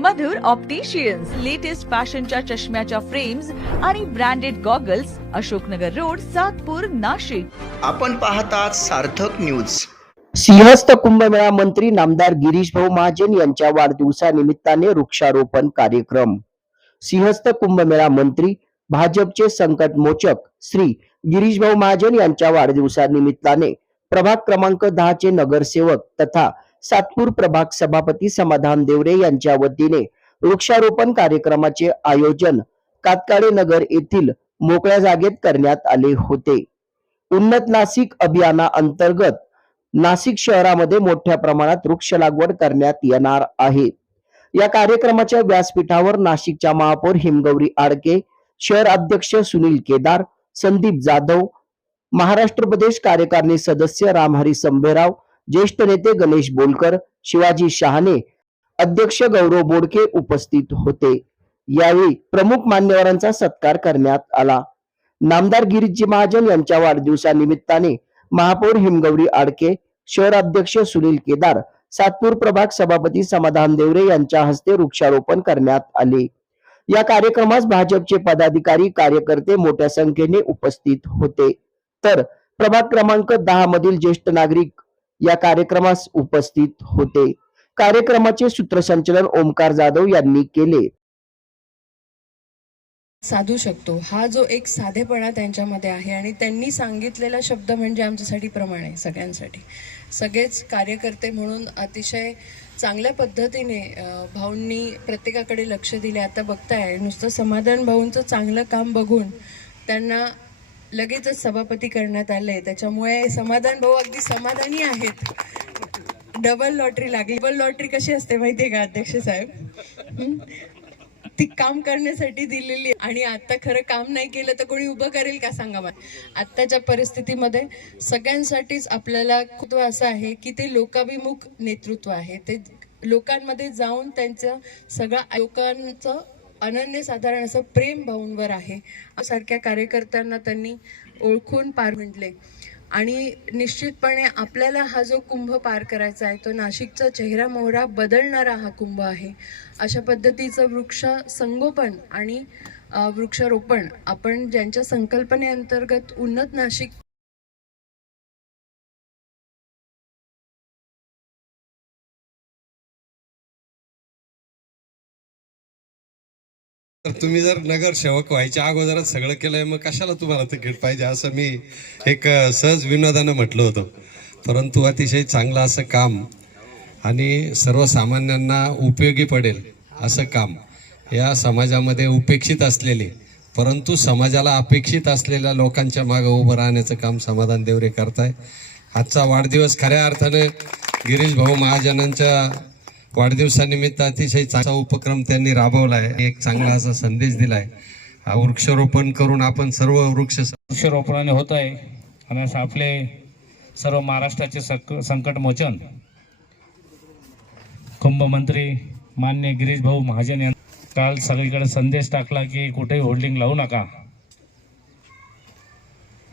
मधुर opticians latest फॅशनच्या चष्म्याच्या frames आणि branded goggles, Ashoknagar road, Satpur, Nashik. आपण पाहतात सार्थक न्यूज. सिंहस्थ कुंभमेळा मंत्री नामदार गिरीश भाऊ महाजन यांच्या वाढदिवसानिमित्ताने वृक्षारोपण कार्यक्रम. सिंहस्थ कुंभमेळा मंत्री भाजपचे संकट मोचक श्री गिरीश भाऊ महाजन यांच्या वाढदिवसानिमित्ताने प्रभाग क्रमांक 10 चे नगरसेवक तथा सातपूर प्रभाग सभापती समाधान देवरे यांच्या वतीने वृक्षारोपण कार्यक्रमाचे आयोजन कातकाडे नगर येथील मोकळ्या जागेत करण्यात आले होते. उन्नत नाशिक अभियाना अंतर्गत नाशिक शहरामध्ये मोठ्या प्रमाणात वृक्ष लागवड करण्यात येणार आहे. या कार्यक्रमाच्या व्यासपीठावर नाशिकच्या महापौर हिमगौरी आडके, शहर अध्यक्ष सुनील केदार, संदीप जाधव, महाराष्ट्र प्रदेश कार्यकारिणी सदस्य रामहरी संभेराव, ज्येष्ठ नेते गणेश बोलकर, शिवाजी शहाणे, अध्यक्ष गौरव बोडके उपस्थित होते. यावेळी प्रमुख मान्यवरांचा सत्कार करण्यात आला. नामदार गिरीशजी महाजन यांच्या वाढदिवसानिमित्ताने महापौर हिमगौरी आडके, शहर अध्यक्ष सुनील केदार, सातपूर प्रभाग सभापती समाधान देवरे यांच्या हस्ते वृक्षारोपण करण्यात आले. या कार्यक्रमास भाजपचे पदाधिकारी, कार्यकर्ते मोठ्या संख्येने उपस्थित होते. तर प्रभाग क्रमांक 10 मधील ज्येष्ठ नागरिक या कार्यक्रमास उपस्थित होते. कार्यक्रमाचे सूत्रसंचालन ओमकार जाधव यांनी केले. साधू शकतो हा जो एक साधेपणा त्यांच्यामध्ये आहे आणि त्यांनी सांगितलेला शब्द म्हणजे आमच्यासाठी प्रमाण आहे. सगळ्यांसाठी, सगळेच कार्यकर्ते म्हणून अतिशय चांगल्या पद्धतीने भाऊंनी प्रत्येकाकडे लक्ष दिले. आता बघताय नुसतं समाधान भाऊंचं चांगलं काम बघून त्यांना लगेचच सभापती करण्यात आलंय. त्याच्यामुळे समाधान भाऊ अगदी समाधानी आहेत. डबल लॉटरी लागली. डबल लॉटरी कशी असते माहितीये का अध्यक्ष साहेब? ती काम करण्यासाठी दिलेली आणि आता खरं काम नाही केलं तर कोणी उभं करेल का सांगा मला. आत्ताच्या परिस्थितीमध्ये सगळ्यांसाठीच आपल्याला खूप असं आहे की ते लोकाभिमुख नेतृत्व आहे. ते लोकांमध्ये जाऊन त्यांचं सगळं लोकांचं अनन्यसाधारण असं प्रेम भाऊंवर आहे. सारख्या कार्यकर्त्यांना त्यांनी ओळखून पार म्हटले आणि निश्चितपणे आपल्याला हा जो कुंभ पार करायचा आहे तो नाशिकचा चेहरा मोहरा बदलणारा हा कुंभ आहे. अशा पद्धतीचं वृक्ष संगोपन आणि वृक्षारोपण आपण ज्यांच्या संकल्पनेअंतर्गत उन्नत नाशिक तुम्ही जर नगरसेवक व्हायच्या अगोदरच सगळं केलंय मग कशाला तुम्हाला तिकीट पाहिजे असं मी एक सहज विनोदानं म्हटलं होतं. परंतु अतिशय चांगलं असं काम आणि सर्वसामान्यांना उपयोगी पडेल असं काम या समाजामध्ये उपेक्षित असलेले परंतु समाजाला अपेक्षित असलेल्या लोकांच्या मागे उभं राहण्याचं काम समाधान देवरे करताय. आजचा वाढदिवस खऱ्या अर्थाने गिरीश भाऊ महाजनांच्या वाढदिवसानिमित्त अतिशय चांगला उपक्रम त्यांनी राबवला आहे. एक चांगला असा संदेश दिलाय. वृक्षारोपण करून आपण सर्व वृक्षारोपणाने होत आहे आणि असं आपले सर्व महाराष्ट्राचे संकट मोचन कुंभमंत्री मान्य गिरीश भाऊ महाजन यांनी काल सगळीकडे संदेश टाकला की कुठेही होल्डिंग लावू नका.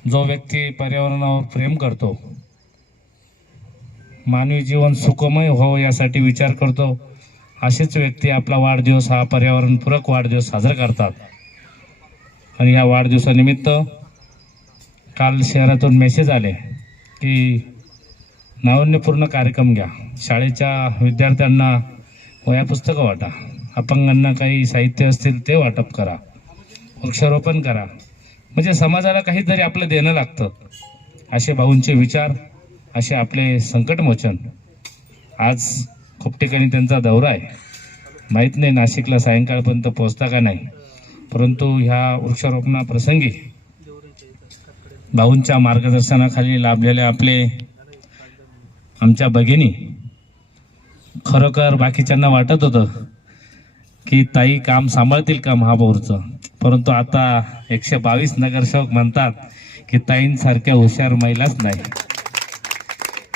जो व्यक्ती पर्यावरणावर प्रेम करतो, मानवी जीवन सुखमय हो यासाठी विचार करतो, असेच व्यक्ती आपला वाढदिवस हा पर्यावरणपूरक वाढदिवस साजरा करतात. आणि या वाढदिवसानिमित्त काल शहरातून मेसेज आले की नाविन्यपूर्ण कार्यक्रम घ्या, शाळेच्या विद्यार्थ्यांना वह्या पुस्तकं वाटा, अपंगांना काही साहित्य असतील ते वाटप करा, वृक्षारोपण करा, म्हणजे समाजाला काहीतरी आपलं देणं लागतं. असे भाऊंचे विचार, असे आपले संकटमोचन. आज खूप ठिकाणी त्यांचा दौरा आहे, माहीत नाही नाशिकला सायंकाळपर्यंत पोहोचता का नाही. परंतु ह्या वृक्षारोपणाप्रसंगी भाऊंच्या मार्गदर्शनाखाली लाभलेले आपले आमच्या भगिनी, खरोखर बाकीच्यांना वाटत होतं की ताई काम सांभाळतील का महापौरचं, परंतु आता 122 नगरसेवक म्हणतात की ताईंसारख्या हुशार महिलाच नाही.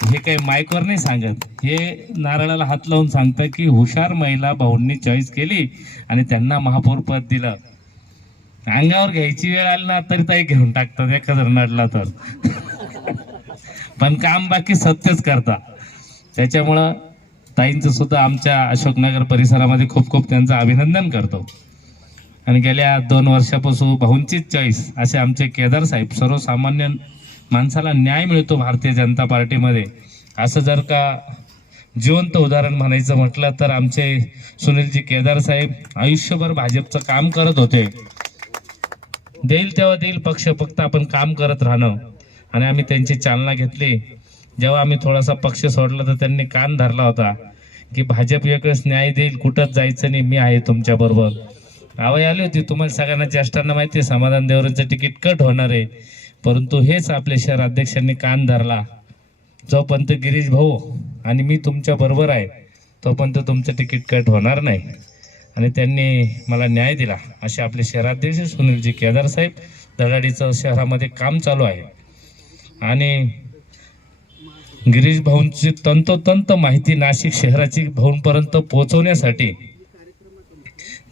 हे काही माईकवर नाही सांगत, हे नारळाला हात लावून सांगतं की हुशार महिला भाऊंनी चॉईस केली आणि त्यांना महापौर पद दिलं. अंगावर घ्यायची वेळ आली ना तरी ताई घेऊन टाकतात एखादा नडला तर. पण काम बाकी सत्यच करता. त्याच्यामुळं ताईंचं सुद्धा आमच्या अशोकनगर परिसरामध्ये खूप खूप त्यांचं अभिनंदन करतो. आणि गेल्या 2 वर्षापासून भाऊंचीच चॉईस असे आमचे केदार साहेब, सर्वसामान्य माणसाला न्याय मिळतो भारतीय जनता पार्टीमध्ये असं जर का जिवंत उदाहरण म्हणायचं म्हटलं तर आमचे सुनीलजी केदार साहेब आयुष्यभर भाजपचं काम करत होते. देईल तेव्हा देईल पक्ष, फक्त आपण काम करत राहणं. आणि आम्ही त्यांची चालना घेतली. जेव्हा आम्ही थोडासा पक्ष सोडला तर त्यांनी कान धरला होता की भाजप वेगळंच न्याय देईल, कुठंच जायचं नाही, मी आहे तुमच्या बरोबर. आवाज आली होती, तुम्हाला सगळ्यांना ज्येष्ठांना माहिती आहे समाधान देवरांचं तिकीट कट होणार आहे, परंतु हेच आपले शहर अध्यक्षांनी कान धरला. जोपर्यंत गिरीश भाऊ आणि मी तुमच्या बरोबर आहे तोपर्यंत तुमचं तिकीट कट होणार नाही. आणि त्यांनी मला न्याय दिला. असे आपले शहराध्यक्ष सुनीलजी केदार साहेब, दडाडीचं शहरामध्ये काम चालू आहे. आणि गिरीश भाऊंची तंतोतंत माहिती नाशिक शहराची भाऊंपर्यंत पोहोचवण्यासाठी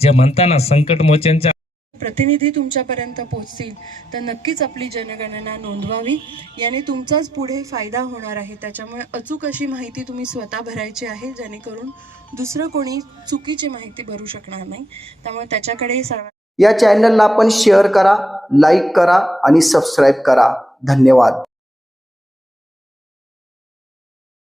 जे म्हणताना संकट मोचनच्या प्रतिनिधी तुमच्यापर्यंत पोहोचतील तर नक्कीच आपली जनगणना नोंदवावी. याने तुमचाच पुढे फायदा होणार आहे. त्याच्यामुळे अचूक अशी माहिती तुम्ही स्वतः भरायची आहे, जेणेकरून दुसरं कोणी चुकीची माहिती भरू शकणार नाही. त्यामुळे त्याच्याकडे सर्व या चॅनलला आपण शेअर करा, लाईक करा आणि सबस्क्राईब करा. धन्यवाद.